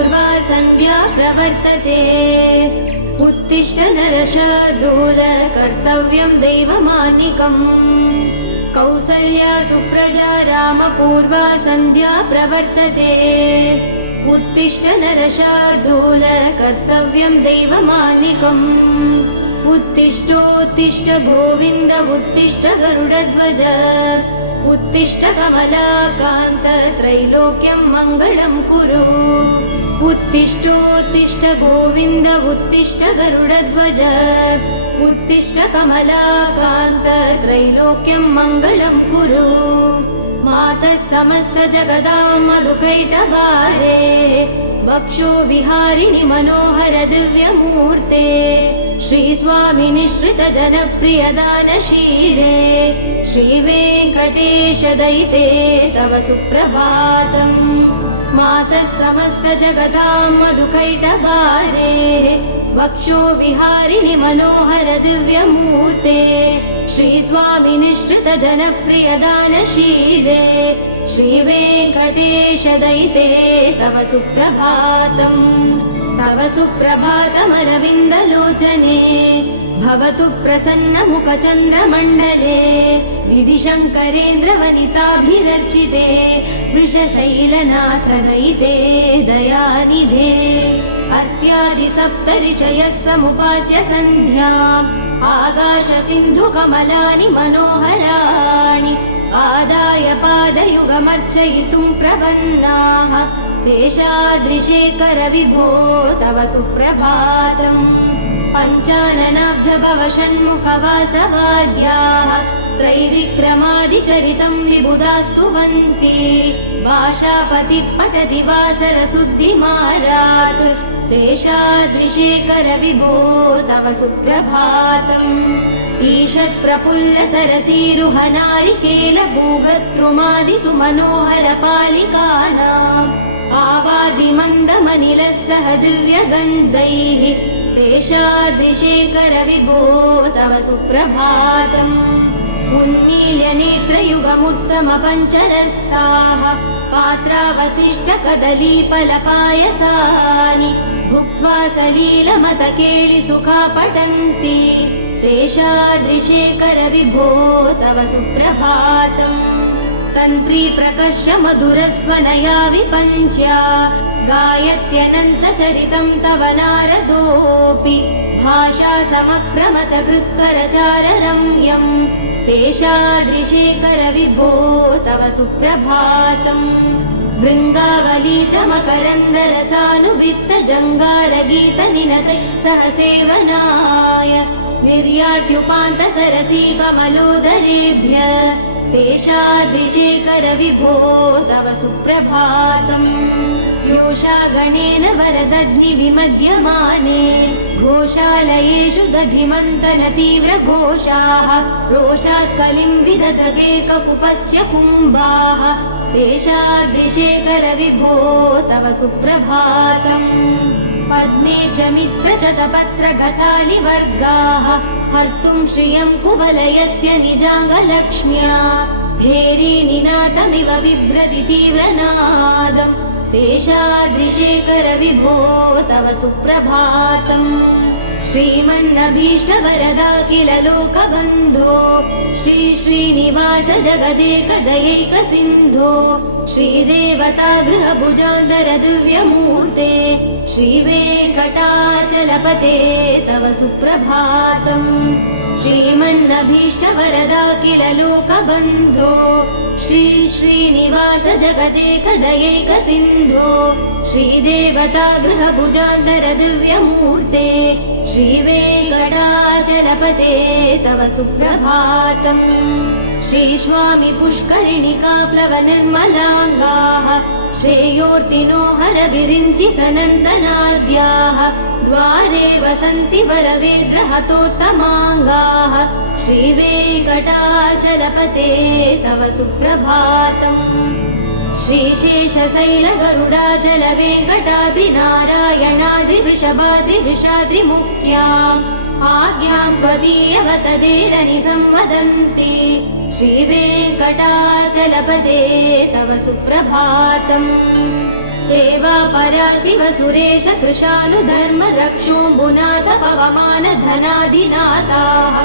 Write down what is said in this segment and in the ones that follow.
पूर्वा सन्ध्या प्रवर्तते। उत्तिष्ठ नरशार्दूल कर्तव्यं दैवमान्निकम्। कौसल्या सुप्रजा रामपूर्वा सन्ध्या प्रवर्तते। उत्तिष्ठ नरशार्दूल कर्तव्यं दैवमान्निकम्। उत्तिष्ठोत्तिष्ठ गोविन्द उत्तिष्ठ गरुडध्वज। उत्तिष्ठ कमलाकान्त त्रैलोक्यं मङ्गलं कुरु। उत्तिष्ठोत्तिष्ठ गोविन्द उत्तिष्ठ गरुडध्वज। उत्तिष्ठ कमलाकान्त त्रैलोक्यं मङ्गलं कुरु। मातः समस्त जगदां मधुकैटभारे। वक्षो विहारिणि मनोहर दिव्यमूर्ते। श्रीस्वामि निःश्रित जनप्रिय दानशीले। श्रीवेङ्कटेश दयिते तव सुप्रभातम्। मातः समस्त जगदां मधुकैटभारे। वक्षो विहारिणि मनोहर दिव्यमूर्ते। श्रीस्वामि निःश्रित जनप्रिय दानशीले। श्रीवेङ्कटेश दयिते तव सुप्रभातम्। तव सुप्रभातमरविन्दलोचने। भवतु प्रसन्नमुखचन्द्रमण्डले। विधिशङ्करेन्द्रवनिताभिरर्चिते। वृषशैलनाथ दयिते दयानिधे। अर्त्यादिसप्तऋषयः समुपास्य सन्ध्याम्। आकाशसिन्धुकमलानि मनोहराणि। आदाय पादयुगमर्चयितुं प्रपन्नाः। शेषाद्रिशेखर विभो तव सुप्रभातम्। पञ्चाननाब्ज भव षण्मुखवासवाद्याः। त्रैविक्रमादिचरितं विबुधास्तुवन्ति। भाषापतिः पठति वासरशुद्धिमारात्। शेषाद्रिशेखर विभो तव सुप्रभातम्। ईषत्प्रफुल्ल सरसीरुहनारिकेलभूगत्रुमादिसु मनोहर पालिकानाम्। आवादिमन्दमनिलः सह दिव्यगन्धैः। शेषाद्रिशेखर विभो तव सुप्रभातम्। उन्मील्य नेत्रयुगमुत्तम पञ्चरस्ताः। पात्रावशिष्ट कदलीफलपायसानि। भुक्त्वा सलीलमतकेळि सुखा पठन्ति। शेषाद्रिशेखर विभो तव सुप्रभातम्। तन्त्री प्रकर्ष मधुरस्वनया विपञ्च्या। गायत्यनन्तचरितं तव नारदोऽपि। भाषा समक्रमसकृत्करचार रम्यम्। शेषाद्रिशेखर विभो तव सुप्रभातम्। भृङ्गावली च मकरन्दरसानुवित्तजङ्गारगीतनिनतैः सह सेवनाय। निर्यात्युपान्त सरसी कमलोदरेभ्य। शेषाद्रिशेखर विभो तव सुप्रभातम्। योषा गणेन वरदग्नि विमध्यमाने। घोषालयेषु दधिमन्तन तीव्र घोषाः। रोषात् कलिं विदधते ककुपस्य कुम्भाः। शेषाद्रिशेखर विभो तव सुप्रभातम्। पद्मे च मित्र च तपत्रगतालिवर्गाः। हर्तुं श्रियं कुवलयस्य निजाङ्गलक्ष्म्या। भेरी निनादमिव बिभ्रति तीव्रनादम्। शेषाद्रिशेखर विभो तव सुप्रभातम्। श्रीमन्नभीष्टवरदाखिल लोकबन्धो। श्री श्रीनिवास जगदेकदयैक सिन्धो। श्रीदेवता गृहभुजान्तर दिव्यमूर्ते। श्रीवेङ्कटाचलपते तव सुप्रभातम्। श्रीमन्नभीष्टवरदाखिल लोकबन्धो। श्री श्रीनिवास जगदेकदयैक सिन्धो। श्रीदेवता गृहभुजान्तर दिव्यमूर्ते। श्रीवेङ्कटाचलपते तव सुप्रभातम्। श्रीस्वामि पुष्करिणिका प्लव निर्मलाङ्गाः। श्रेयोर्तिनो हर विरिञ्चि सनन्दनाद्याः। द्वारे वसन्ति वरवेद्रहतोत्तमाङ्गाः। श्रीवेङ्कटाचलपते तव सुप्रभातम्। श्रीशेषशैलगरुडाचल वेङ्कटाद्रिनारायणाद्रिवृषभाद्रिवृषाद्रिमुख्याम्। आज्ञां त्वदीय वसदेरनिसंवदन्ति। श्रीवेङ्कटाचलपते तव सुप्रभातम्। सेवा परा शिव सुरेश कृशानुधर्म रक्षोऽम्बुनाथ पवमान धनाधिनाथाः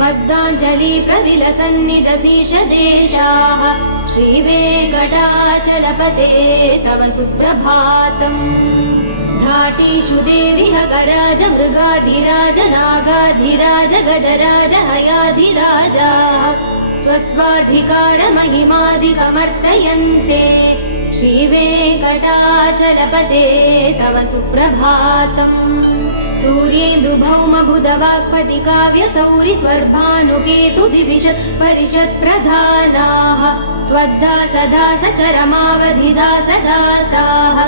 बद्धाञ्जलि प्रविलसन्निजशीष देशाः श्रीवेङ्कटाचलपते तव सुप्रभातम् घाटीषु देविह गराज मृगाधिराज नागाधिराज गजराज हयाधिराजाः स्वस्वाधिकार महिमादिकमर्तयन्ते श्रीवेङ्कटाचलपते तव सुप्रभातम् सूर्येन्दुभौमबुधवाक्पति काव्यसौरि स्वर्भानुकेतु दिविशत् परिषत् प्रधानाः त्वद्दासदास चरमावधिदासदासाः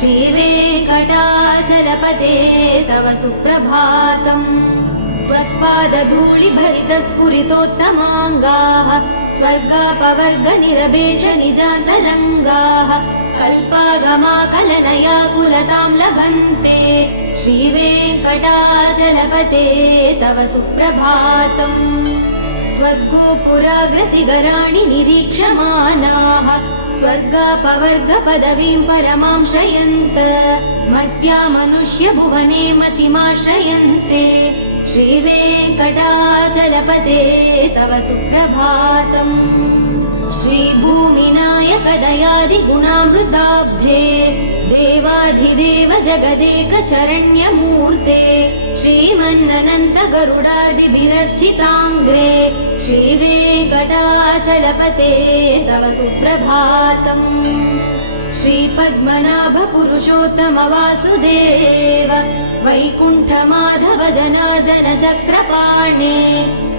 श्रीवेङ्कटाचलपते तव सुप्रभातम् त्वत्पादधूलिभरितस्फुरितोत्तमाङ्गाः स्वर्गापवर्गनिरपेक्ष निजान्तरङ्गाः कल्पागमाकलनयाकुलतां लभन्ते श्रीवेङ्कटाचलपते तव सुप्रभातम् त्वद्गोपुराग्रसिगराणि निरीक्षमाणाः स्वर्गापवर्गपदवीं परमां श्रयन्त मर्त्या मनुष्यभुवने मतिमाश्रयन्ते श्रीवेङ्कटाचलपते तव सुप्रभातम् श्रीभूमिनायक दयादिगुणामृताब्धे देवाधिदेव जगदेकचरण्यमूर्ते श्रीमन्ननन्त गरुडादिभिरर्चिताङ्ग्रे श्रीवेङ्कटाचलपते तव सुप्रभातम् श्रीपद्मनाभ पुरुषोत्तम वासुदेव वैकुण्ठमाधव जनार्दन चक्रपाणे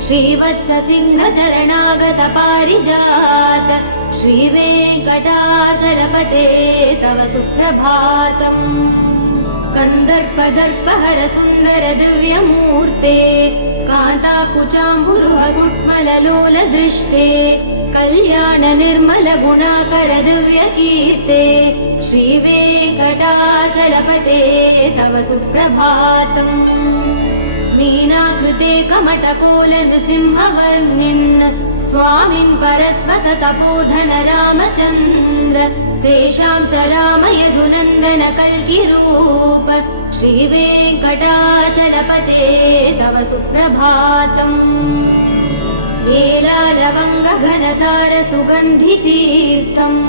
श्रीवत्स सिंह चरणागत पारिजात श्रीवेङ्कटाचलपते तव सुप्रभातम् कन्दर्पदर्पहर सुन्दर दिव्यमूर्ते कान्ताकुचाम्बुरुह गुट्मललोल दृष्टे कल्याण निर्मल गुणाकर दिव्यकीर्ते श्रीवेङ्कटाचलपते तव सुप्रभातम् मीनाकृते कमटकोल नृसिंहवर्णिन् स्वामिन् परस्वत तपोधन रामचन्द्र तेषां स राम यदुनन्दन कल्किरूप श्रीवेङ्कटाचलपते तव सुप्रभातम् एलालवङ्गघनसार सुगन्धितीर्थम्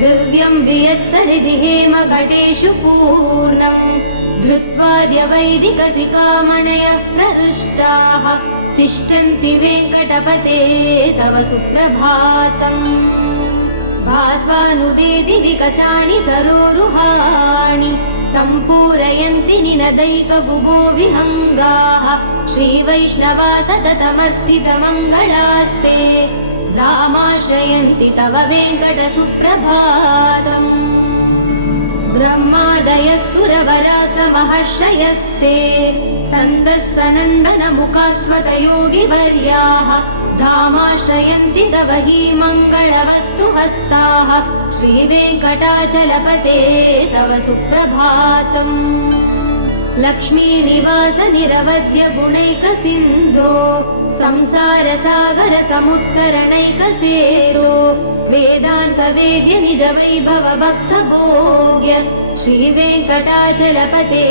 दिव्यं वियत्सरिधि हेमघटेषु पूर्णम् धृत्वाद्य वैदिकसिकामणयः प्रहृष्टाः तिष्ठन्ति वेङ्कटपते तव सुप्रभातम् भास्वानुदेति विकचानि सरोरुहाणि सम्पूरयन्ति निनदैकबुभो विहङ्गाः श्रीवैष्णवा सततमर्थितमङ्गलास्ते धामाश्रयन्ति तव वेङ्कट सुप्रभातम् ब्रह्मादयः सुरवरास महर्षयस्ते सन्तः सनन्दन मुखास्त्वत योगिवर्याः धामाश्रयन्ति तव हि मङ्गलवस्तु हस्ताः श्रीवेङ्कटाचलपते तव सुप्रभातम् लक्ष्मीनिवास निरवध्य गुणैकसिन्धो संसार सागर समुत्तरणैकसेतो वेदान्त वेद्य निज वैभव भक्त भोग्य श्रीवेङ्कटाचलपते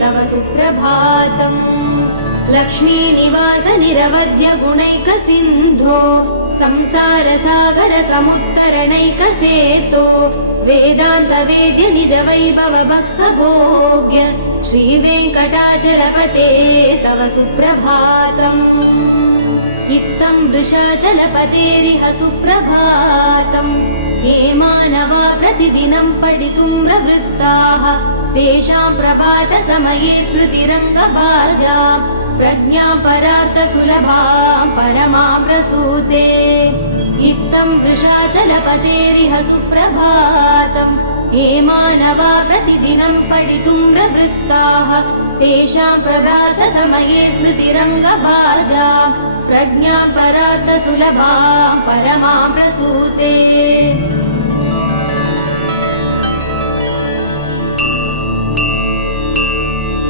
तव सुप्रभातम् लक्ष्मीनिवास निरवध्य गुणैकसिन्धो संसार सागर समुत्तरणैकसेतो वेदान्त वेद्य निज वैभव भक्त भोग्य श्रीवेङ्कटाचलपते तव सुप्रभातम् इत्थं वृषाचलपतेरिह सुप्रभातम् ये मानवा प्रतिदिनं पठितुं प्रवृत्ताः तेषां प्रभात समये स्मृतिरङ्गभाजाम् प्रज्ञां परार्थ सुलभां परमा प्रसूते इत्थं वृषाचलपतेरिह सुप्रभातम् ये मानवा प्रतिदिनं पठितुं प्रवृत्ताः तेषां प्रभात समये स्मृतिरङ्गभाजाम् प्रज्ञां परार्थ सुलभां परमा प्रसूते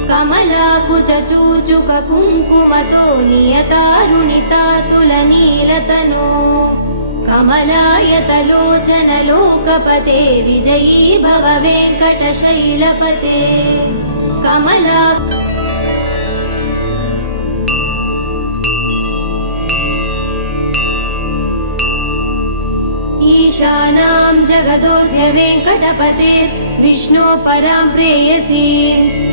कमलाकुचूचुक कुङ्कुमतो नियतारुणिता तुलनीलतनो कमलायतलोचन लोकपते विजयी भव वेङ्कटशैलपते कमला ईशानां जगदोऽस्य वेङ्कटपते विष्णो परां प्रेयसी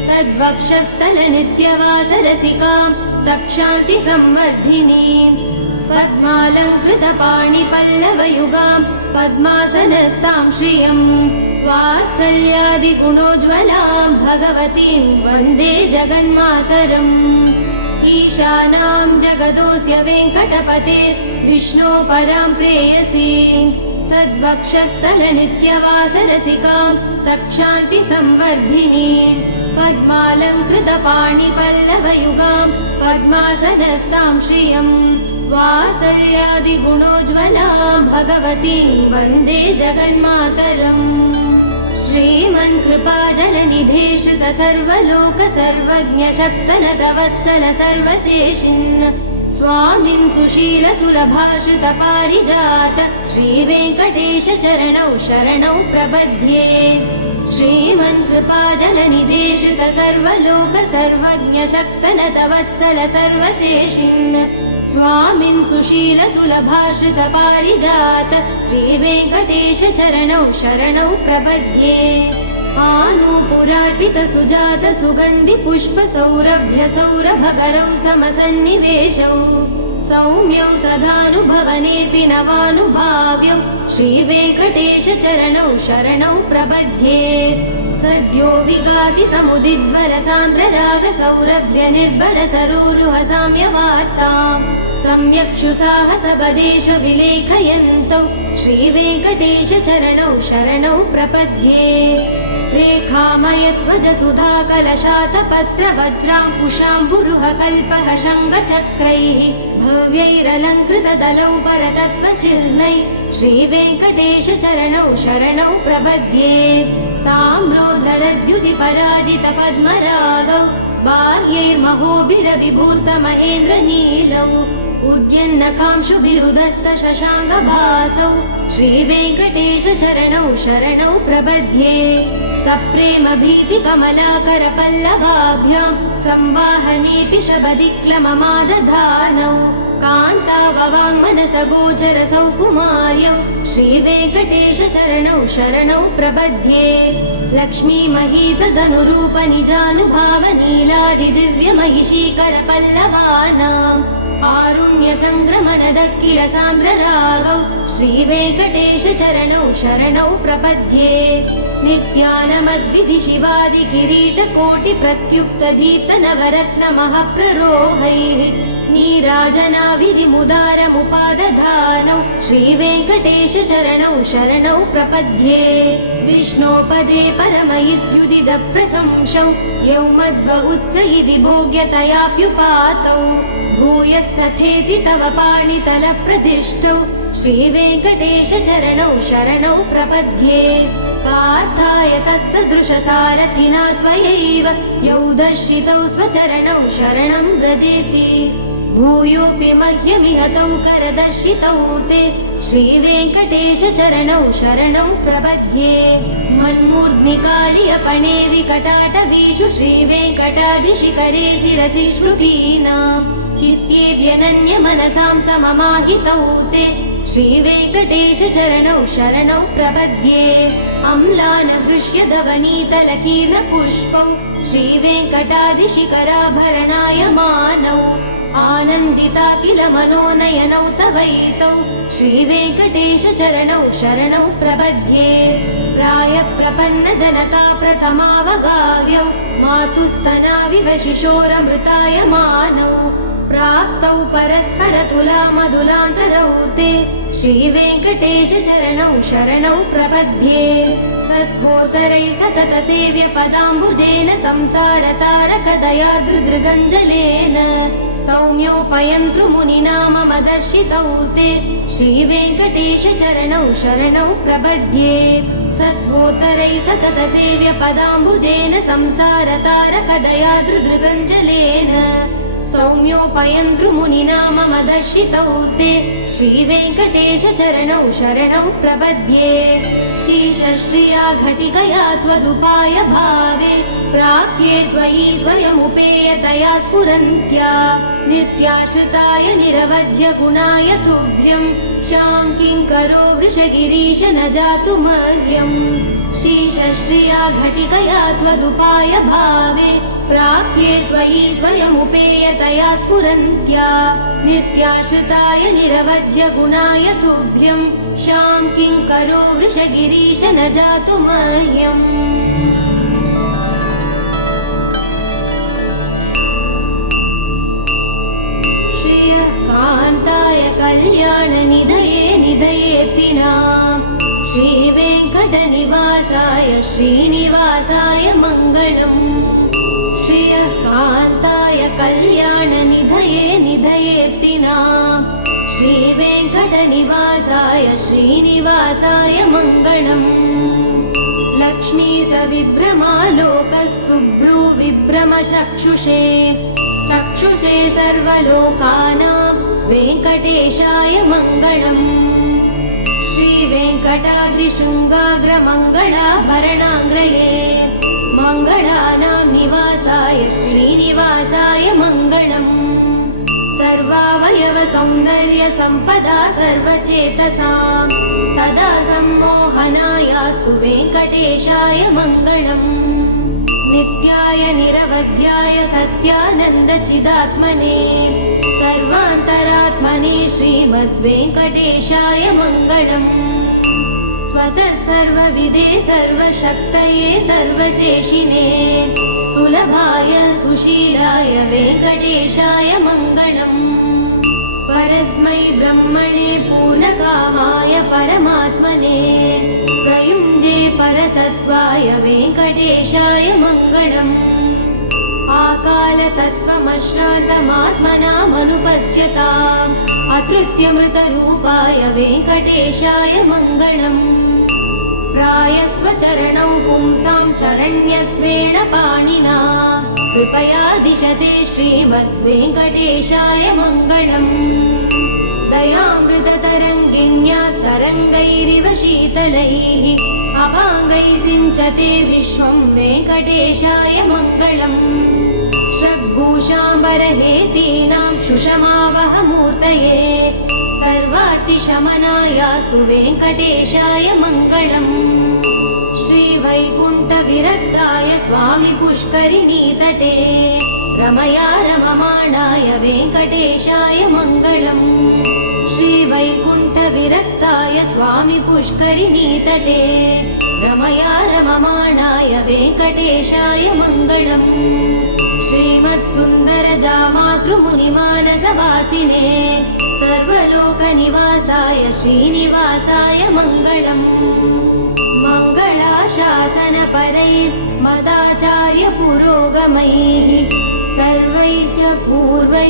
तद्वक्षस्थलनित्यवासरसिकां तक्षान्ति संवर्धिनीं पद्मालङ्कृतपाणिपल्लवयुगां पद्मासनस्तां श्रियं वात्सल्यादिगुणोज्ज्वलां भगवतीं वन्दे जगन्मातरम् ईशानां जगदोऽस्य वेङ्कटपते विष्णो परां प्रेयसी तद्वक्षस्थलनित्यवासरसिकां तक्षान्ति संवर्धिनीं पद्मालङ्कृतपाणिपल्लवयुगां पद्मासनस्तां श्रियं वात्सल्यादिगुणोज्ज्वलां भगवतीं वन्दे जगन्मातरम् श्रीमन्कृपाजलनिधे श्रुत सर्वलोक सर्वज्ञ शक्तनतवत्सल सर्वशेषिन् स्वामिन् सुशील सुलभाश्रित पारिजात श्रीवेङ्कटेश चरणौ शरणौ प्रपद्ये श्रीमन्कृपाजलनिधे श्रुत सर्वलोक सर्वज्ञ शक्तनतवत्सल सर्वशेषिन् स्वामिन् सुशील सुलभाश्रित पारिजात श्रीवेङ्कटेश चरणौ शरणौ प्रपद्ये आनूपुरार्पित सुजात सुगन्धि पुष्प सौरभ्य सौरभगरौ समसन्निवेशौ सौम्यौ सदानुभवनेऽपि नवानुभाव्यौ श्रीवेङ्कटेश चरणौ शरणौ प्रपद्ये सद्यो विकासि समुदिद्वर सान्द्रराग सौरभ्य निर्भर सरोरुह साम्यवार्ताम् सम्यक्षु साहसपदेश विलेखयन्तौ श्रीवेङ्कटेश चरणौ शरणौ प्रपद्ये रेखामयध्वज सुधाकलशातपत्र वज्राङ्कुशाम्बुरुह कल्पः शङ्खचक्रैः भव्यैरलङ्कृतदलौ परतत्त्वचिह्नैः श्रीवेङ्कटेश चरणौ शरणौ प्रपद्ये ताम्रोधरद्युति पराजित पद्मरागौ बाह्यैर्महोभिरविभूत महेन्द्रनीलौ उद्यन्नकांशुभिरुदस्त शशाङ्कभासौ श्रीवेङ्कटेश चरणौ शरणौ प्रपद्ये सप्रेम भीति कमलाकर पल्लवाभ्यां संवाहनेऽपि शबदिक्लममादधानौ कान्ताववाङ्मनस गोचर सौकुमार्यौ श्रीवेङ्कटेश चरणौ शरणौ प्रपद्ये लक्ष्मी महीतधनुरूप निजानुभाव नीलादिदिव्य महिषीकर पल्लवानाम् आरुण्य संक्रमण दक्किल सान्द्ररागौ श्रीवेङ्कटेश चरणौ शरणौ प्रपद्ये नित्यानमद्विधि शिवादि किरीट कोटि प्रत्युक्त दीप्त नवरत्न महप्ररोहैः नीराजनाभिरिमुदारमुपादधानौ श्रीवेङ्कटेश चरणौ शरणौ प्रपद्ये विष्णोपदे परमयिद्युदिद प्रशंसौ यौ मध्व उत्सयिति भोग्यतयाप्युपातौ भूयस्तथेति तव पाणितलप्रतिष्ठौ श्रीवेङ्कटेश चरणौ शरणौ प्रपद्ये पार्थाय तत्सदृशसारथिना त्वयैव यौ दर्शितौ स्वचरणौ शरणं व्रजेति भूयोऽपि मह्यमिहतौ करदर्शितौ ते श्रीवेङ्कटेश चरणौ शरणौ प्रपद्ये मन्मूर्ध्निकालियपणे विकटाटवीषु श्रीवेङ्कटाद्रिशिखरे शिरसि श्रुतीनाम् चित्तेऽप्यनन्य मनसां सममाहितौ ते श्रीवेङ्कटेश चरणौ शरणौ प्रपद्ये अम्लान हृष्यधवनीतलकीर्ण पुष्पौ श्रीवेङ्कटाद्रिशिखराभरणायमानौ आनन्दिता किल मनोनयनौ तवैतौ श्रीवेङ्कटेश चरणौ शरणौ प्रपद्ये प्रायप्रपन्न जनता प्रथमावगाह्यौ मातुस्तनाविव शिशोरमृतायमानौ प्राप्तौ परस्पर तुला मधुलान्तरौ ते श्रीवेङ्कटेश चरणौ शरणौ प्रपद्ये सद्भोतरैः सतत सेव्य पदाम्बुजेन संसारतारकदया दृदृगञ्जलेन सौम्योपयन्तृमुनिना मम दर्शितौ ते श्रीवेङ्कटेश चरणौ शरणौ प्रपद्ये सद्भोतरैः सतत सेव्य पदाम्बुजेन संसारतारकदया दृदृगञ्जलेन सौम्योपयन्तृमुनिना मम दर्शितौ ते श्रीवेङ्कटेशचरणौ शरणौ प्रपद्ये। शीशश्रिया घटिकया त्वदुपाय भावे प्राप्ये त्वयि स्वयमुपेयतया स्फुरन्त्या नित्याश्रिताय निरवध्य गुणाय तुभ्यं शां किङ्करो वृषगिरीश न जातु मह्यम्। शीशश्रिया घटिकया त्वदुपाय भावे प्राप्ये त्वयि स्वयमुपेयतया स्फुरन्त्या नित्याश्रिताय निरवध्य गुणाय तुभ्यं शां किङ्करो वृषगिरीश न जातु मह्यम्। श्रियः कान्ताय कल्याणनिधये निधयेत्तिनाम् श्रीवेङ्कटनिवासाय श्रीनिवासाय मङ्गलम्। श्रियः कान्ताय कल्याणनिधये निधयेत्तिनाम् श्रीवेङ्कटनिवासाय श्रीनिवासाय मङ्गलम्। लक्ष्मी सविभ्रमालोकः सुभ्रूविभ्रमचक्षुषे चक्षुषे सर्वलोकानां वेङ्कटेशाय मङ्गलम्। श्रीवेङ्कटाद्रिशृङ्गाग्रमङ्गलाभरणाङ्ग्रये मङ्गलानां निवासाय श्रीनिवासाय मङ्गलम्। सर्वावयव सौन्दर्य सम्पदा सर्वचेतसां सदा सम्मोहनायास्तु वेङ्कटेशाय मङ्गलम्। नित्याय निरवध्याय सत्यानन्दचिदात्मने सर्वान्तरात्मने श्रीमद्वेङ्कटेशाय मङ्गलम्। स्वतः सर्वविदे सर्वशक्तये सर्वशेषिने सुलभाय सुशीलाय वेङ्कटेशाय मङ्गलम्। परस्मै ब्रह्मणे पूर्णकामाय परमात्मने प्रयुञ्जे परतत्त्वाय वेङ्कटेशाय मङ्गलम्। आकालतत्त्वमश्रान्तमात्मनामनुपश्यताम् अतृत्यमृतरूपाय वेङ्कटेशाय मङ्गलम्। प्रायस्वचरणौ पुंसां चरण्यत्वेन पाणिना कृपया दिशते श्रीमद्वेङ्कटेशाय मङ्गलम्। दयामृततरङ्गिण्यास्तरङ्गैरिव शीतलैः अपाङ्गैः सिञ्चते विश्वं वेङ्कटेशाय मङ्गलम्। श्रग्भूषाम्बरहेतीनां सुषमावहमूर्तये सर्वार्तिशमनायास्तु वेङ्कटेशाय मङ्गलम्। श्रीवैकुण्ठविरक्ताय स्वामि पुष्करिणीतटे रमया रममाणाय वेङ्कटेशाय मङ्गलम्। श्रीवैकुण्ठविरक्ताय स्वामि पुष्करिणीतटे रमया रममाणाय वेङ्कटेशाय मङ्गलम्। श्रीमत्सुन्दरजामातृमुनिमानसवासिने सर्वलोकनिवासाय श्रीनिवासाय मङ्गलम्। मङ्गलाशासनपरैर्मदाचार्यपुरोगमैः सर्वैश्च पूर्वैराचार्यैः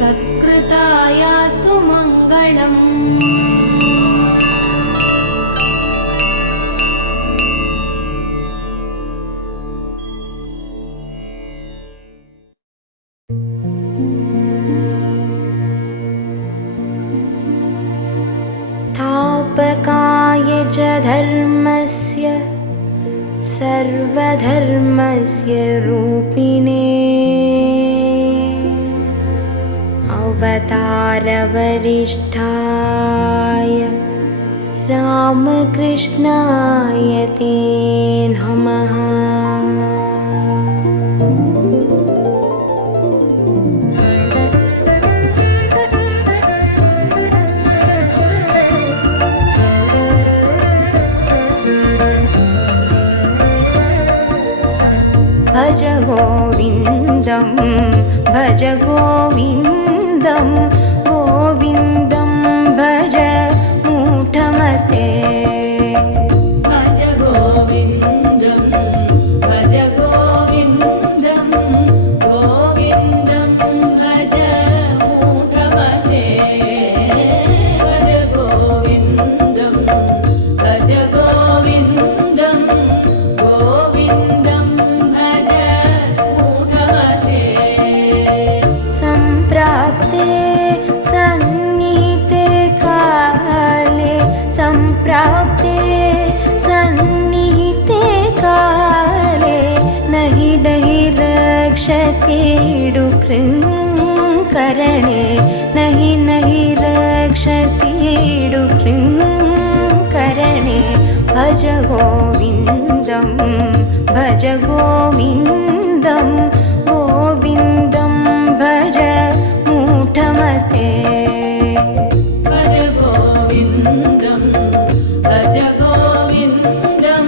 सत्कृतायास्तु मङ्गलम्। स्थापकाय च धर्मस्य सर्वधर्मस्य रूपिणे अवतारवरिष्ठाय रामकृष्णाय ते नमः। भज गोविन्दं भज गोविन्दं गोविन्दं भज मूढमते। भज गोविन्दं भज गोविन्दं गोविन्दं भज मूढमते। भज गोविन्दं भज गोविन्दं गोविन्दं भज मूढमते। रक्षतीडु कृङ्करणे नहि नहि रक्षतीडु कृङ्करणे भज गोविन्दं भज गोविन्दं गोविन्दं भज मूढमते भज गोविन्दं भज गोविन्दं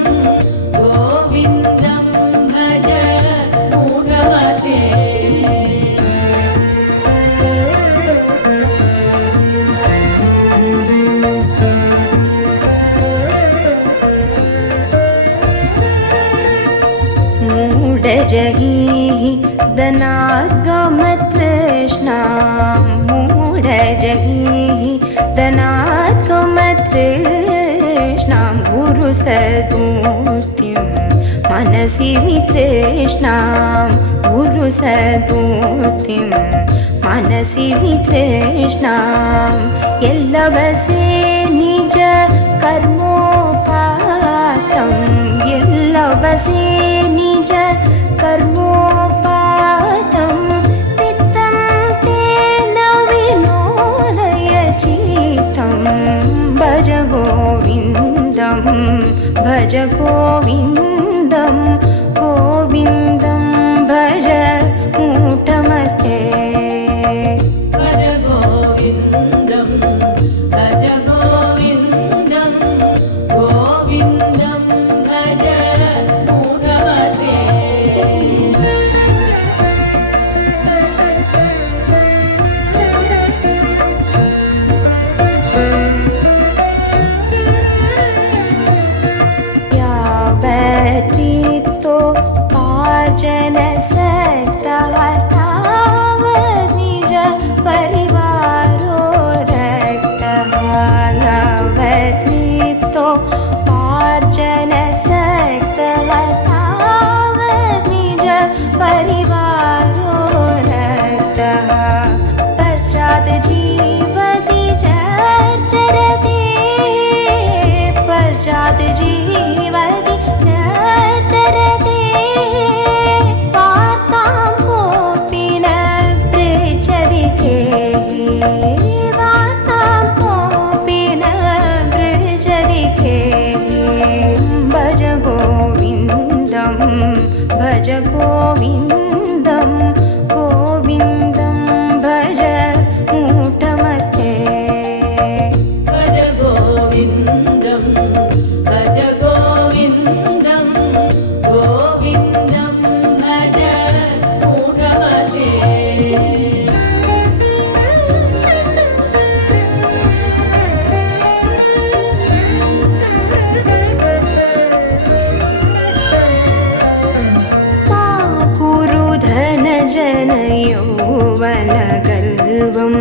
गोविन्दं भज मूढमते मूढजगीः दनाद्गमतृष्णा मूढजगीः दनाद्गमतृष्णां गुरुसद्बुद्धिं मनसि वितृष्णां गुरुसद्बुद्धिं मनसि वितृष्णां यल्लवसे निज कर्मोपातं यल्लवसे निज कर्मोपातं नित्यं तेन विनोदय चित्तं भज गोविन्दं भज गोविन्दं गोविन्दं भज मूढमते भज गोविन्दं भज गोविन्दं गोविन्दं भज मूढमते यावतीतो पार्जनसक्तः निज परिवारो रक्तः यावतीतो पार्जनसक्तः निज परिवारो रक्तः पश्चात् जीवति चरति पश्चात् जीवति चरति वार्तां कोऽपि न पृच्छति केः वार्तां कोऽपि न पृच्छति केः भज गोविन्दं भज गोविन्दं गोविन्दं भज मूढमते भज गोविन्दं भज गोविन्दं गोविन्दं भज मूढमते मा कुरु धनजनयौवनगर्वं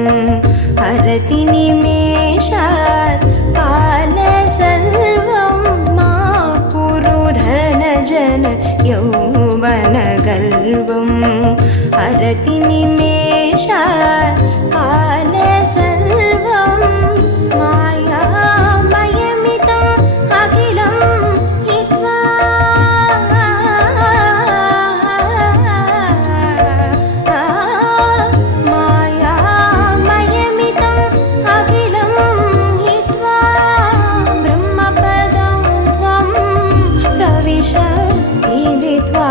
हरति निमेषात् कालसर्वं मा कुरु धनजनयौवनगर्वं हरति निमेषात् कालसर्वं मायामयमिदम् अखिलं हित्वा मायामयमिदम् अखिलं हित्वा ब्रह्मपदं त्वं प्रविश विदित्वा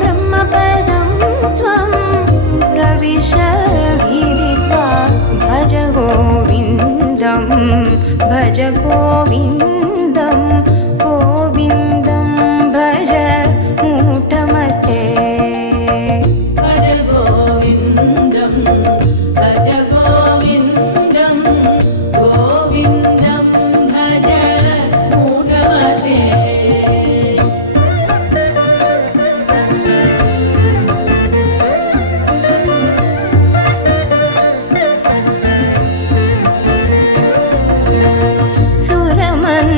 ब्रह्मपदं त्वं प्रविश विदित्वा भज गोविन्दं भज गोविन्दं गोविन्दं भज मूढमते भज गोविन्दं भज गोविन्दं गोविन्दं भज मूढमते सुरमन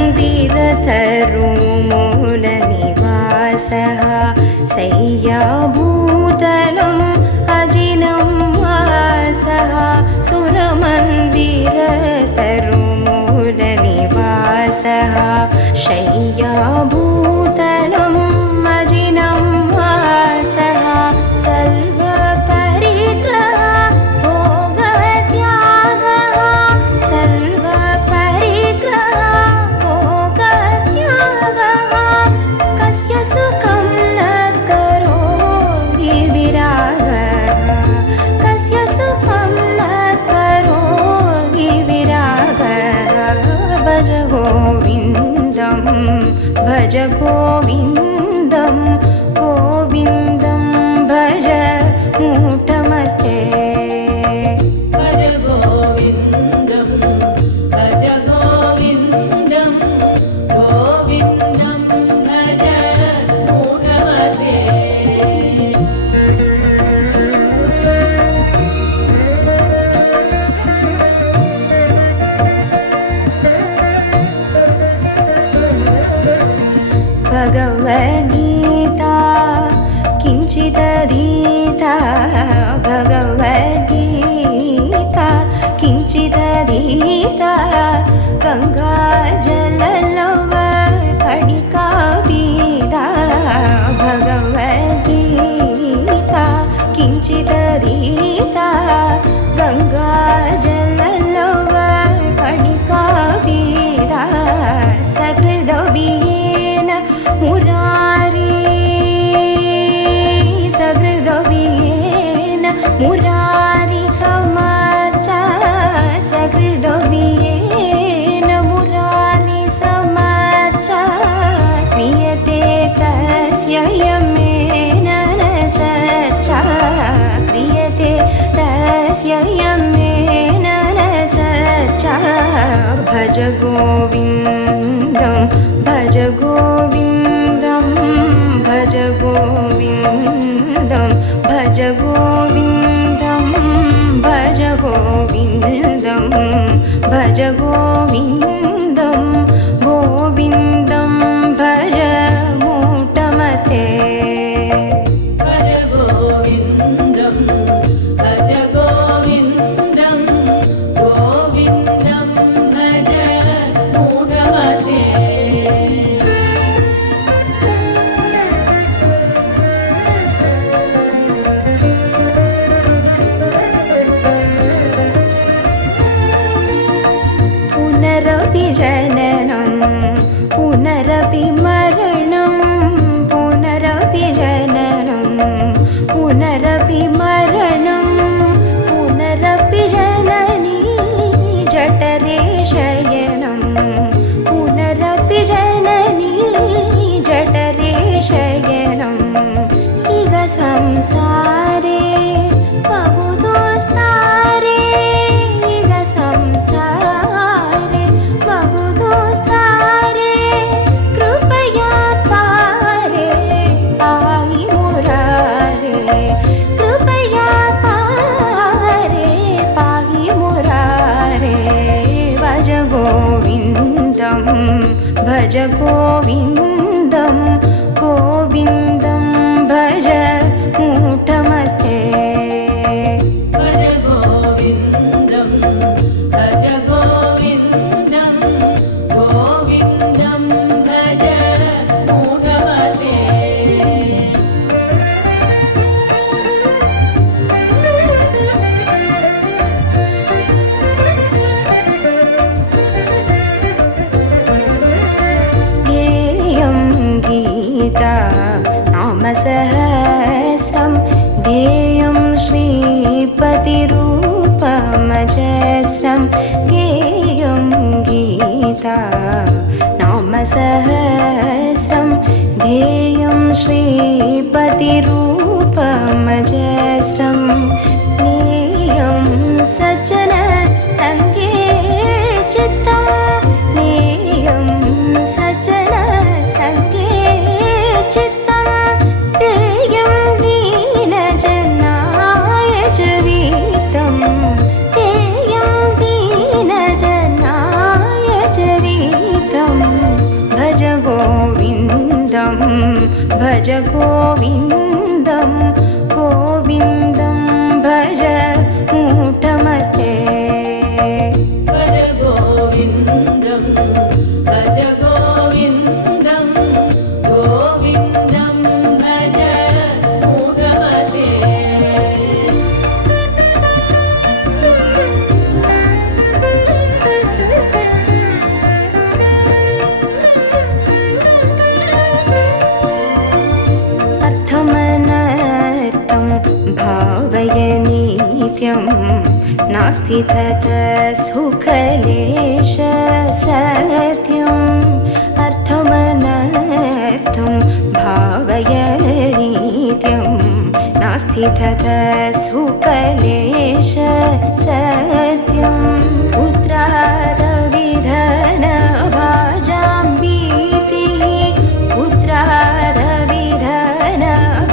गोविन्दं गोविन्दं भज मूढमते भज गोविन्दं भज गोविन्दं गोविन्दं भज मूढमते भगवद्गीता किञ्चिदधीता भगवद्गीता किञ्चिदधीता गङ्गाजललव कणिका बीदा भगवद्गीता किञ्चिदधीता गङ्गाजललव कणिका बीदा सकृदबियेन मुरारी सकृदबियेन मुरारी समर्च सकृदबियेन मुरारी समर्च क्रियते तस्य यमेन न चर्चा क्रियते तस्य यमेन न चर्चा भज गोविन्दं भज गोविन्दं भज गोविन्दं भज गोविन्दं भज गोविन्दं भज गोविन्दं गोविन्दं भज मूढमते भज गोविन्दं भज गोविन्दं गोविन्दं भज मूढमते पुनरपि जननं पुनरपि मरणं पुनरपि जननं पुनरपि मरणं पुनरपि जननी जठरे शयनं पुनरपि जननी जठरे शयनम् इह संसारे बहुदोस्तारे इह संसारे बहुदोस्तारे कृपया पारे पाहि मुरारे कृपया पारे पाहि मुरारे भज गोविन्दं भज गोविन्दं गोविन्दं भज मूढमते भज गोविन्दं भज गोविन्दं गोविन्दं भज मूढमते गेयं गीता नामसहस्रं गेयं श्रीपतिरूपमजस्रं गेयं गीता नामसहस्रं गेयं श्रीपतिरूपमजस्रं नेयं सज्जन सङ्गे चित्तं नेयं सज्जन सङ्गे चित्तं तेयं दीनजनाय च वीतं तेयं दीनजनाय च वीतं भज गोविन्दं भज गोविन्दं गोविन्दं भज मूढमते भज गोविन्दं भज गोविन्दं गोविन्दं भज मूढमते अर्थमनर्थं भावय नित्यं नास्ति ततः सुखलेश सत्यम् अर्थमनर्थं सुकलेश सत्यं पुत्रादविधन भाजां भीतिः पुत्रादविधन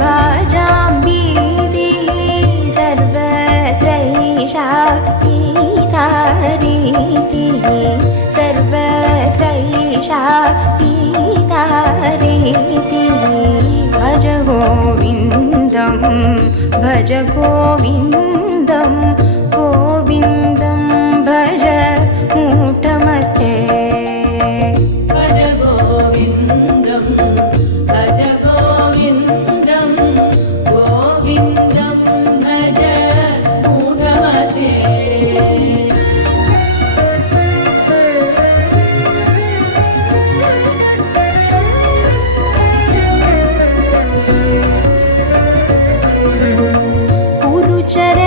भाजां भीतिः सर्वत्रैषा पीतारीतिः सर्वत्रैषा पीतारीतिः भज गोविन्दं भज गोविन्दं गोविन्दं भज मूढमते भज गोविन्दं भज गोविन्दं गोविन्दं भज मूढमते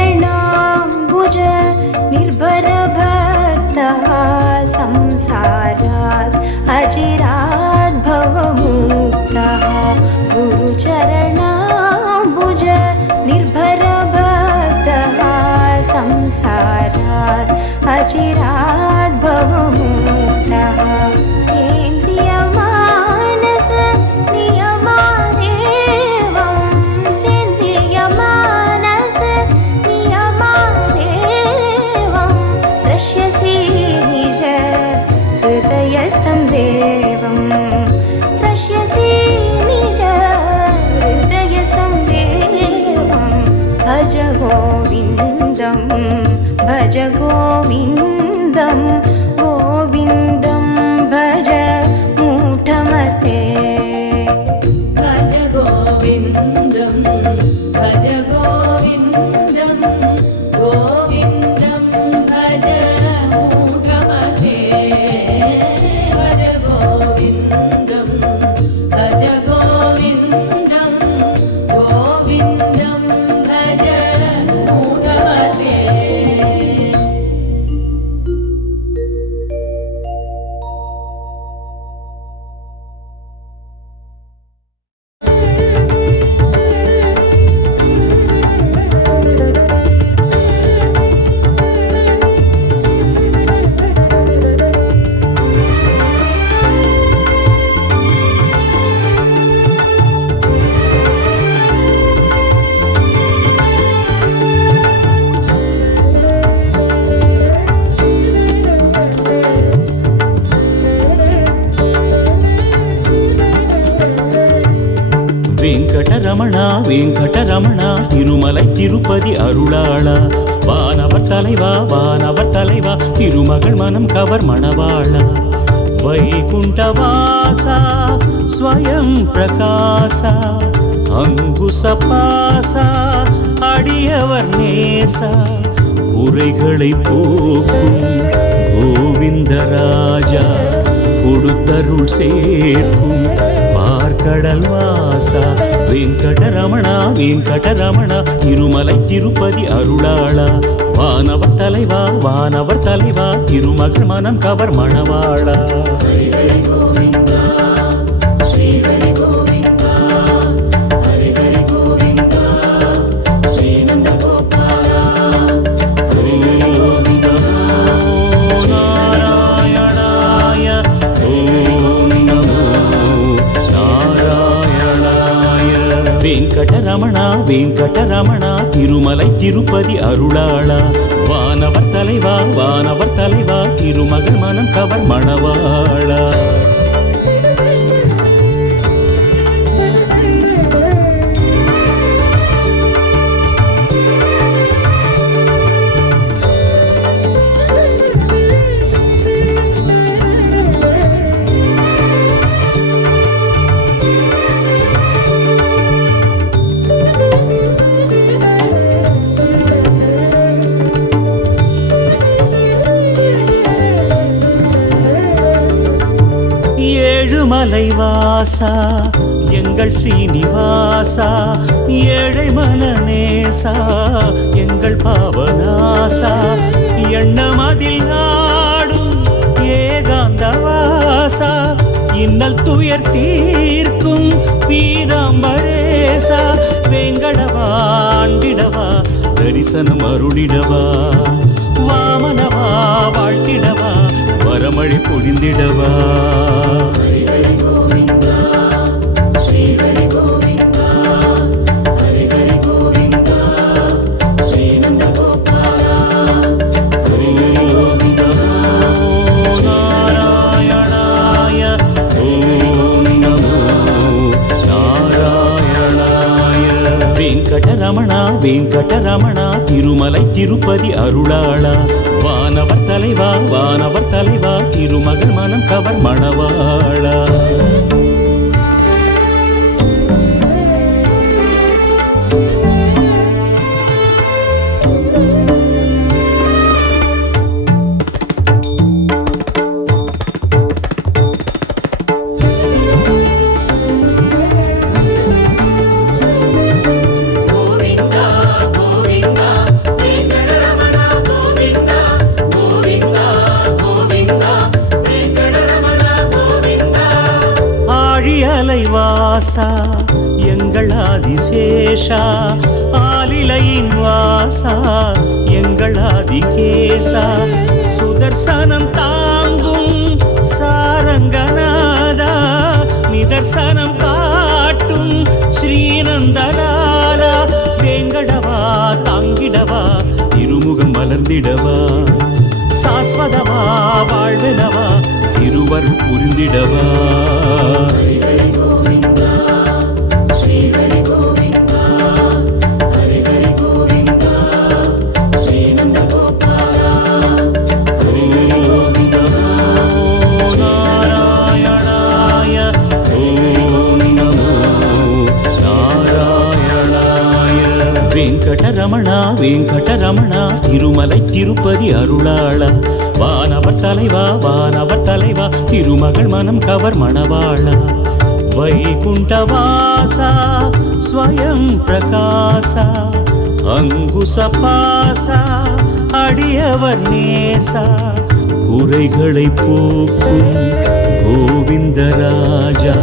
चरणाम्बुज निर्भरभक्तः संसारात् अचिरात् भवमुक्तः गुरुचरणाम्बुज निर्भरभक्तः संसारात् अचिरात् भवमुक्तः सेन्द्रियमानस नियमादेवं सेन्द्रियमानस द्रश्यसि निज हृदयस्थं देवं द्रश्यसि निज हृदयस्थं देवं भज गोविन्दं भज गोविन्दं गोविन्दं भज मूढमते भज गोविन्दं भज गोविन्दं गोविन्दं भज मूढमते भज गोविन्दं भज गोविन्दं गोविन्दं भज मूढमते வெங்கடரமணா வெங்கடரமணா திருமலை திருப்பதி அருளாளா வானவர் தலைவா வானவர் தலைவா திருமகள் மனம் கவர் மணவாளா வைகுண்டவாசா ஸ்வயம் பிரகாசா அங்குசபாசா அடியவர் நேசா குறைகளை போக்கும் கோவிந்தராஜா கொடுத்தருள் சேர்க்கும் பார்க்கடல் வாசா வெங்கடரமணா வெங்கடரமணா திருமலை திருப்பதி அருளாளா வானவர் தலைவா வானவர் தலைவா திருமகள் மனம் கவர் மணவாளா ஹரி ஹரி கோவிந்தா ஸ்ரீ ஹரி கோவிந்தா ஹரி ஹரி கோவிந்தா ஸ்ரீ நந்த கோபாலா ஓம் நமோ நாராயணாய ஓம் நமோ நாராயணாய வெங்கடரமணா வெங்கடரமணா திருமலை திருப்பதி அருளாளா வானவர் தலைவா வானவர் தலைவா திருமகள் மனம் கவர் மணவாளா ஏழுமலைவாசா எங்கள் ஸ்ரீனிவாசா ஏழை மனநேசா எங்கள் பாவநாசா எண்ணமதில் நாடும் ஏகாந்தவாசா இன்னல் துயர் தீர்க்கும் பீதாம்பரேசா நேசா வேங்கடவா ஆண்டிடவா தரிசனம் அருளிடவா வாமனவா வாழ்த்திடவா வரமழை பொழிந்திடவா ஹரி ஹரி கோவிந்தா ஸ்ரீ ஹரி கோவிந்தா ஹரி ஹரி கோவிந்தா ஸ்ரீ நந்த கோபாலா ஓம் நமோ நாராயணாய ஓம் நமோ நாராயணாய வெங்கடரமணா வெங்கடரமணா திருமலை திருப்பதி அருளாளா வானவர் தலைவா வானவர் தலைவா திருமகள் மனம் கவர் மணவாளா கோவிந்தா கோவிந்தா வெங்கடரமணா கோவிந்தா கோவிந்தா கோவிந்தா வெங்கடரமணா கோவிந்தா ஆழியலை வாசா எங்கள் ஆதிசேஷா ஆலிலையின் வாசா எங்கள் ஆதிகேசா சுதர்சனம் தாங்கும் சாரங்கநாதா நிதர்சனம் காட்டும் ஸ்ரீநந்தலாலா வேங்கடவா தாங்கிடவா இருமுகம் மலர்ந்திடவா சாஸ்வதவா வாழ்வெனவா திருவருள் புரிந்திடவா ஹரி ஹரி கோவிந்தா ஸ்ரீ ஹரி கோவிந்தா ஹரி ஹரி கோவிந்தா ஸ்ரீ நந்த கோபாலா ஓம் நமோ நாராயணாய ஓம் நமோ நாராயணாய வெங்கடரமணா வெங்கடரமணா திருமலை திருப்பதி அருளாளா வானவர் தலைவா வானவர் தலைவா திருமகள் மனம் கவர் மணவாளா வைகுண்டவாசா ஸ்வயம் பிரகாசா அங்குசபாசா அடியவர் நேசா குறைகளை போக்கும் கோவிந்தராஜா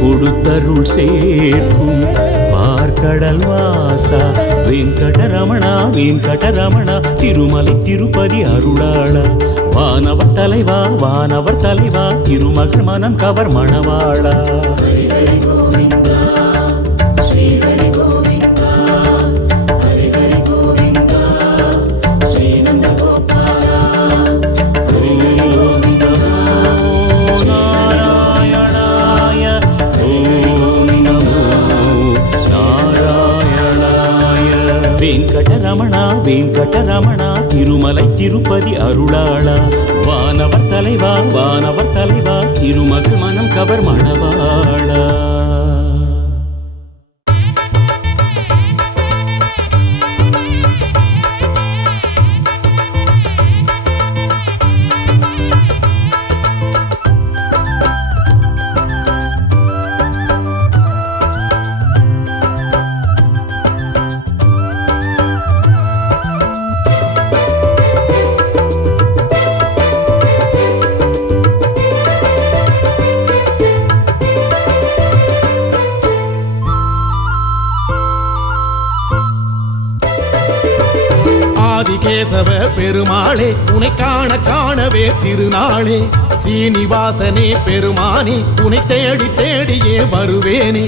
கொடுத்தருள் சேர்க்கும் பார்க்கடல் வாசா வெங்கடரமணா வெங்கடரமணா திருமலை திருப்பதி அருளாளா வானவர் தலைவா வானவர் தலைவா திருமகள் மனம் கவர் மணவாளா ஹரி ஹரி கோவிந்தா ஸ்ரீ ஹரி கோவிந்தா ஹரி ஹரி கோவிந்தா ஸ்ரீ நந்த கோபாலா ஓம் நமோ நாராயணாய ஓம் நமோ நாராயணாய வெங்கடரமணா வெங்கடரமணா திருமலை திருப்பதி அருளாளா வானவர் தலைவா வானவர் தலைவா திருமகள் மனம் கவர் மணவாளா ஆதிகேசவ பெருமாளே உனை காண காணவே திருநாளே சீனிவாசனே பெருமானே உனை தேடி தேடியே வருவேனே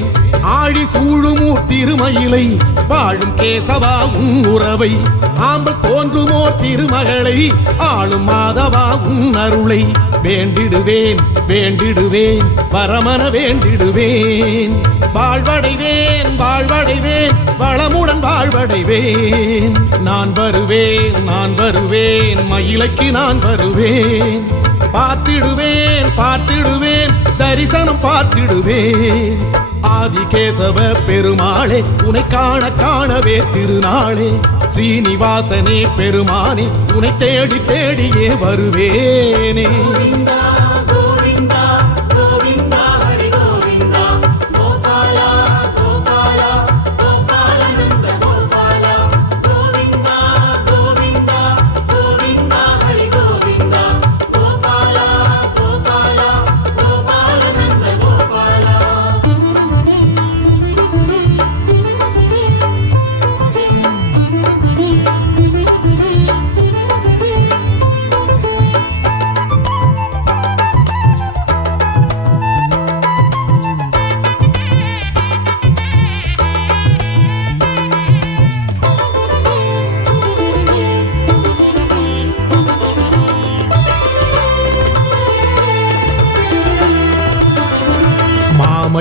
ஆழி சூழுமூர் திருமயிலை வாழும் கேசவா உன் உறவை ஆம்பல் தோன்றுமோர் திருமகளை ஆளும் மாதவா உன் அருளை வேண்டிடுவேன் வேண்டிடுவேன் வரமன வேண்டிடுவேன் வாழ்வடைவேன் வாழ்வடைவேன் வளமுடன் வாழ்வடைவேன் நான் வருவேன் மயிலைக்கு நான் வருவேன் பார்த்திடுவேன் பார்த்திடுவேன் தரிசனம் பார்த்திடுவேன் ஆதிகேசவ பெருமாளே உனை காண காணவே திருநாளே ஸ்ரீனிவாசனே பெருமானே உனை தேடி தேடியே வருவேனே கோவிந்தா கோவிந்தா கோவிந்தா ஹரி கோவிந்தா கோபாலா கோபாலா கோபாலனந்த கோபாலா கோவிந்தா கோவிந்தா கோவிந்தா ஹரி கோவிந்தா கோபாலா கோபாலா கோபாலனந்த கோபாலா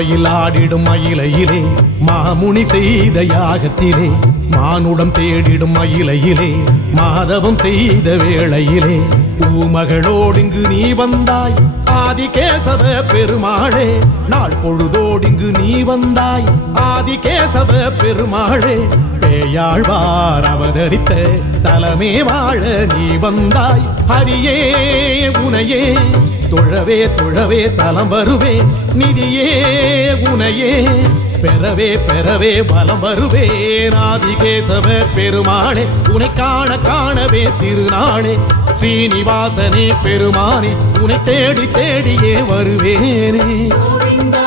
மாவையில் ஆடிடும் மயிலையிலே மாமுனி செய்த யாகத்திலே மானுடம் தேடிடும் மயிலையிலே மாதவம் செய்த வேளையிலே பூமகளோடிங்கு நீ வந்தாய் ஆதிகேசவ பெருமாளே நாள் பொழுதோடிங்கு நீ வந்தாய் ஆதிகேசவ பெருமாளே பேயாழ்வார் அவதரித்த தலமே வாழ நீ வந்தாய் ஹரியே உனையே தொழவே தொழவே தலம் வருவேன் நிதியே உனையே பெறவே பெறவே பலம் வருவேன் ஆதிகேசவ பெருமாளே உனை காண காணவே திருநாளே ஸ்ரீனிவாசனே பெருமானே உனை தேடி தேடியே வருவேனே கோவிந்தா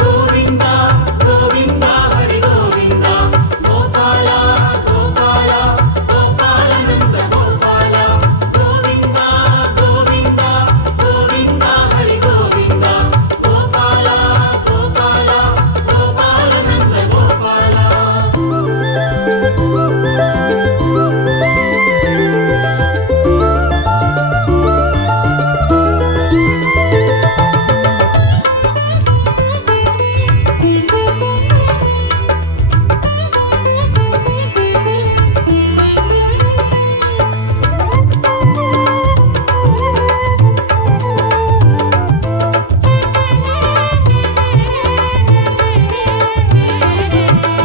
கோவிந்தா கோவிந்தா ஹரி கோவிந்தா கோபாலா கோபாலா கோபாலனந்த கோபாலா கோவிந்தா கோவிந்தா கோவிந்தா ஹரி கோவிந்தா கோபாலா கோபாலா கோபாலனந்த கோபாலா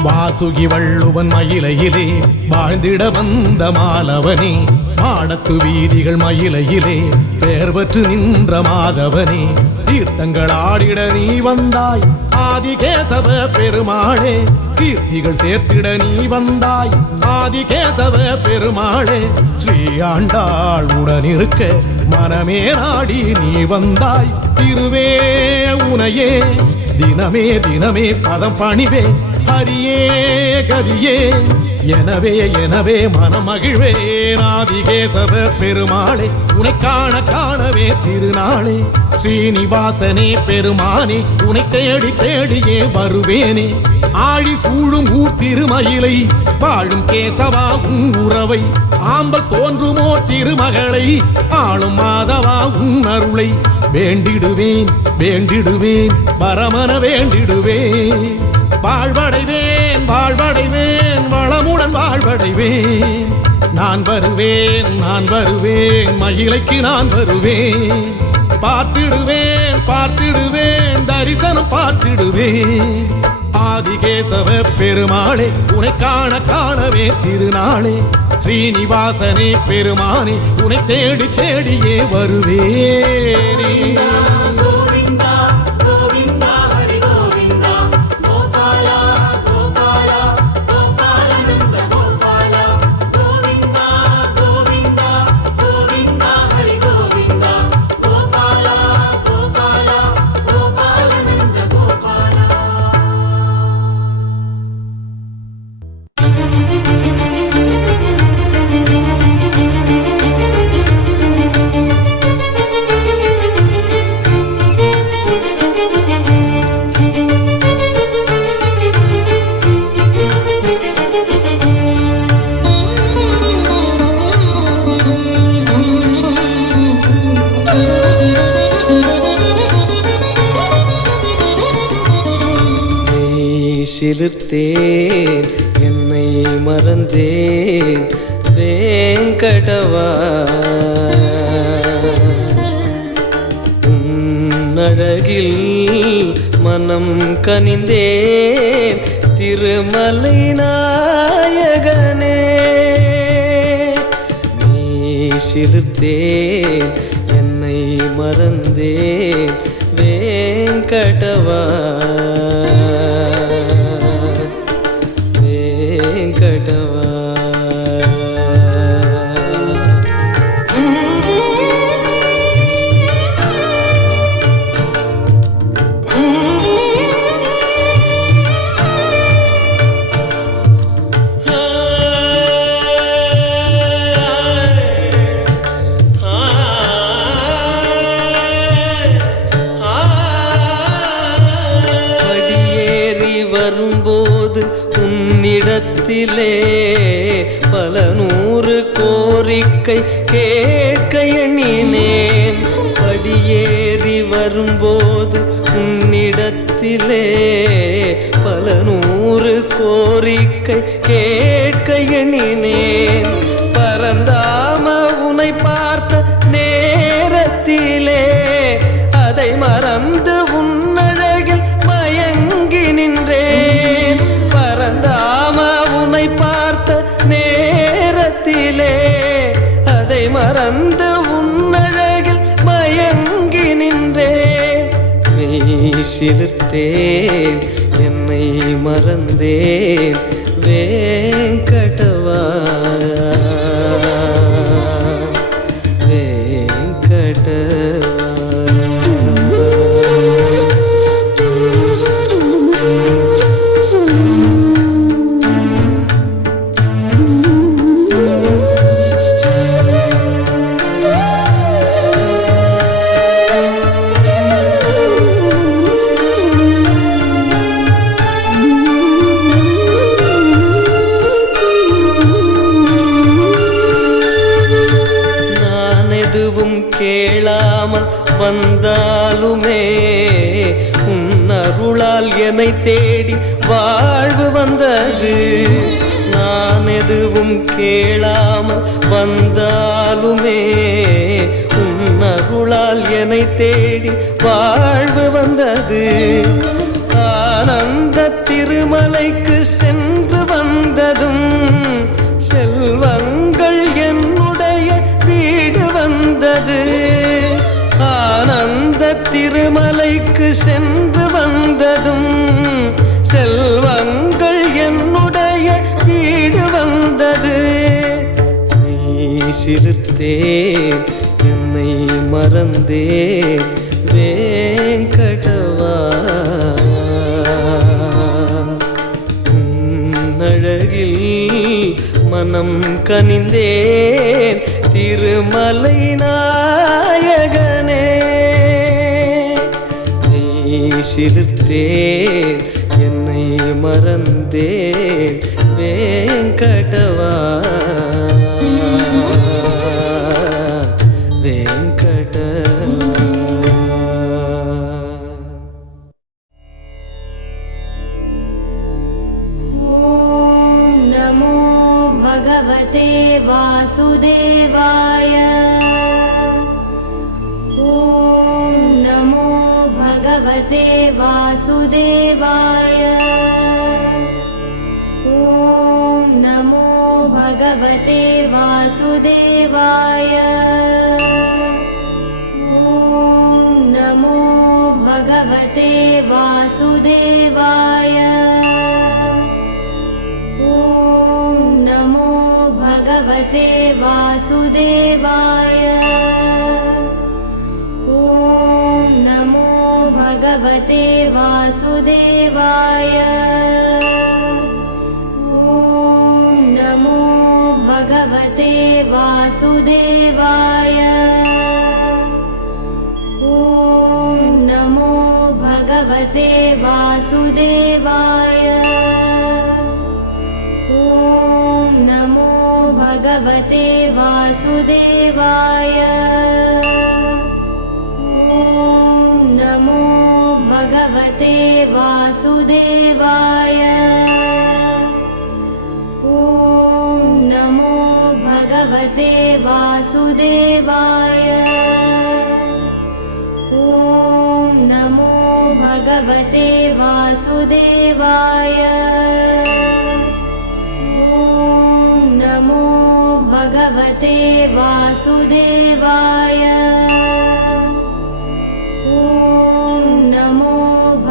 வாசுகி வள்ளுவன் மயிலையிலே வாழ்ந்திட வந்த மாலவனே மாடத்து வீதிகள் மயிலையிலே பெயர் பெற்று நின்ற மாதவனே தீர்த்தங்கள் ஆடிட நீ வந்தாய் ஆதிகேசவ பெருமாளே கீர்த்திகள் சேர்த்திட நீ வந்தாய் ஆதிகேசவ பெருமாளே ஸ்ரீ ஆண்டாள் உடனிருக்க மனமே நாடி நீ வந்தாய் திருவே உனையே தினமே தினமே பதம் பணிவே ஹரியே கதியே எனவே எனவே மனமகிழ்வே ஆதிகேசவ பெருமாளே உனை காண காணவே திருநாளே ஸ்ரீனிவாசனே பெருமானே உனை தேடி தேடியே வருவேனே ஆழி சூழும் ஊர் திருமயிலை வாழும் கேசவா உன் உறவை ஆம்பல் தோன்றுமோ திருமகளை ஆளும் மாதவா உன் அருளை வேண்டிடுவேன் வேண்டிடுவேன் பரமன வேண்டிடுவேன் வாழ்வடைவேன் வாழ்வடைவேன் வளமுடன் வாழ்வடைவேன் நான் வருவேன் மயிலைக்கு நான் வருவேன் பார்த்திடுவேன் பார்த்திடுவேன் தரிசனம் பார்த்திடுவேன் ஆதிகேசவ பெருமாளே உனை காண காணவே திருநாளே ஸ்ரீனிவாசனே பெருமானே உனை தேடி தேடியே வருவேனே கோவிந்தா கோவிந்தா ஹரி கோவிந்தா கோபாலா கோபாலா கோபாலனந்த கோபாலா கோவிந்தா கோவிந்தா கோவிந்தா ஹரி கோவிந்தா கோபாலா கோபாலா கோபாலனந்த கோபாலா சிலிர்த்தேன் என்னை மறந்தேன் வேங்கடவா உன்னழகில் மனம் கனிந்தேன் திருமலை நாயகனே நீ சிலிர்த்தேன் என்னை மறந்தேன் வேங்கடவா வேங்கடவா வரும்போது உன்னிடத்திலே பல நூறு கோரிக்கை கேட்க எண்ணினேன் படியேறி வரும்போது உன்னிடத்திலே நெடுநெடுந்தூரத்திலே பல நூறு கோரிக்கை கேட்க எண்ணினேன். பரந்தாம உனை பார்த்த நேரத்திலே அதை மறந்து உன்னழகில் மயங்கி நின்றேன். பரந்தாம உனை பார்த்த நேரத்திலே அதை மறந்து உன்னழகில் மயங்கி நின்றேன். மெய் சிலிர்த்தேன், என்னை மறந்தேன் வேங்கடவா வேங்கடவா. கேளாமல் வந்தாலுமே உன் அருளால் என்னை தேடி வாழ்வு வந்தது. நான் எதுவும் கேளாமல் வந்தாலுமே உன் அருளால் என்னை தேடி வாழ்வு வந்தது. ஆனந்த திருமலைக்கு சென்று வந்ததும் செல்வங்கள் என்னுடைய வீடு வந்தது. ஆனந்த திருமலைக்கு சென்று வந்ததும் செல்வங்கள் என்னுடைய வீடு வந்தது. நீ சிலிர்த்தேன், என்னை மறந்தேன் வேங்கடவா. அழகில் மனம் கனிந்தேன் திருமலை நாயகனே. நீ சிலிர்த்தேன், என்னை மறந்தேன் வேங்கடவா வேங்கடவா. भगवते वासुदेवाय। ॐ नमो भगवते वासुदेवाय। ॐ नमो भगवते वासुदेवाय। ॐ नमो भगवते वासुदेवाय। भगवते वासुदेवाय। ॐ नमो भगवते वासुदेवाय। ॐ नमो भगवते वासुदेवाय। ॐ नमो भगवते वासुदेवाय। ॐ नमो भगवते वासुदेवाय। ॐ नमो भगवते वासुदेवाय। ॐ नमो भगवते वासुदेवाय। ॐ नमो भगवते वासुदेवाय। नमो भगवते वासुदेवाय। ॐ नमो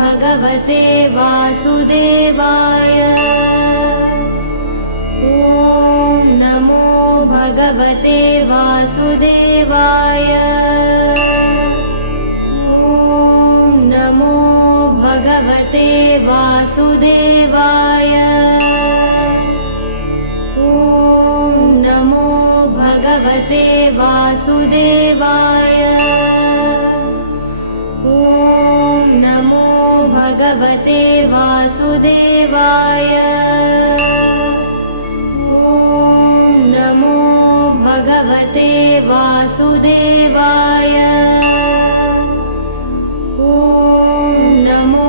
भगवते वासुदेवाय। ॐ नमो भगवते वासुदेवाय। ॐ नमो भगवते वासुदेवाय। नमो भगवते वासुदेवाय। ॐ नमो भगवते वासुदेवाय। ॐ नमो भगवते वासुदेवाय। ॐ नमो